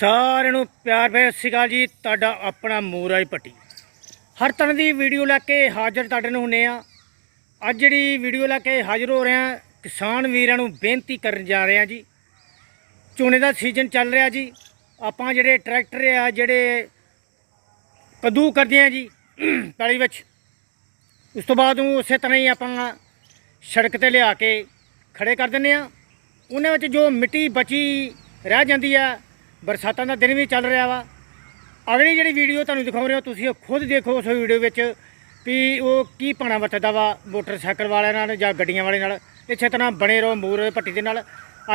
ਸਾਰਿਆਂ ਨੂੰ ਪਿਆਰ ਭਰੇ ਸਤਿ ਸ਼੍ਰੀ ਅਕਾਲ ਜੀ। ਤੁਹਾਡਾ ਆਪਣਾ ਮੂਰਾਜ ਪੱਟੀ। ਹਰ ਤਰ੍ਹਾਂ ਦੀ ਵੀਡੀਓ ਲੈ ਕੇ ਹਾਜ਼ਰ ਤੁਹਾਡੇ ਨੂੰ ਹੁੰਨੇ ਆ ਅੱਜ ਜਿਹੜੀ ਵੀਡੀਓ ਲੈ ਕੇ ਹਾਜ਼ਰ ਹੋ ਰਿਹਾ ਕਿਸਾਨ ਵੀਰਾਂ ਨੂੰ ਬੇਨਤੀ ਕਰਨ ਜਾ ਰਹੇ ਆ ਜੀ। ਝੋਨੇ ਦਾ ਸੀਜ਼ਨ ਚੱਲ ਰਿਹਾ ਜੀ। ਆਪਾਂ ਜਿਹੜੇ ਟਰੈਕਟਰ ਆ, ਜਿਹੜੇ ਕਦੂ ਕਰਦੇ ਆ ਜੀ, ਪੈਲੀ ਵਿੱਚ। ਉਸ ਤੋਂ ਬਾਅਦ ਉਹ ਉਸੇ ਤਰ੍ਹਾਂ ਹੀ ਆਪਾਂ ਸੜਕ ਤੇ ਲਿਆ ਕੇ ਖੜੇ ਕਰ ਦਿੰਨੇ ਆ ਉਹਨਾਂ ਵਿੱਚ ਜੋ ਮਿੱਟੀ ਬਚੀ ਰਹਿ ਜਾਂਦੀ ਆ ਬਰਸਾਤਾਂ ਦਾ ਦਿਨ ਵੀ ਚੱਲ ਰਿਹਾ ਵਾ। ਅਗਲੀ ਜਿਹੜੀ ਵੀਡੀਓ ਤੁਹਾਨੂੰ ਦਿਖਾਉ ਰਿਹਾ, ਤੁਸੀਂ ਉਹ ਖੁਦ ਦੇਖੋ ਉਸ ਵੀਡੀਓ ਵਿੱਚ ਵੀ ਉਹ ਕੀ ਪਾਣਾ ਵਰਤਦਾ ਵਾ ਮੋਟਰਸਾਈਕਲ ਵਾਲਿਆਂ ਨਾਲ ਜਾਂ ਗੱਡੀਆਂ ਵਾਲੇ ਨਾਲ। ਇਸੇ ਤਰ੍ਹਾਂ ਬਣੇ ਰਹੋ ਮੂਰ ਪੱਟੀ ਦੇ ਨਾਲ।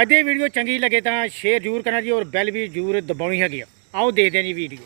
ਅੱਜ ਦੀ ਵੀਡੀਓ ਚੰਗੀ ਲੱਗੇ ਤਾਂ ਸ਼ੇਅਰ ਜ਼ਰੂਰ ਕਰਨਾ ਜੀ ਔਰ ਬੈਲ ਵੀ ਜ਼ਰੂਰ ਦਬਾਉਣੀ ਹੈਗੀ ਆ। ਆਓ ਦੇਖਦੇ ਹਾਂ ਜੀ ਵੀਡੀਓ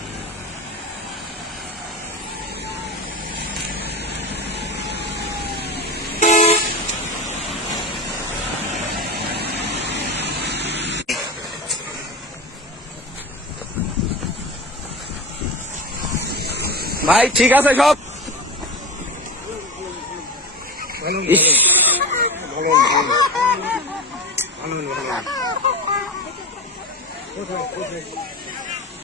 ভাই ঠিক আছে সব? ইস,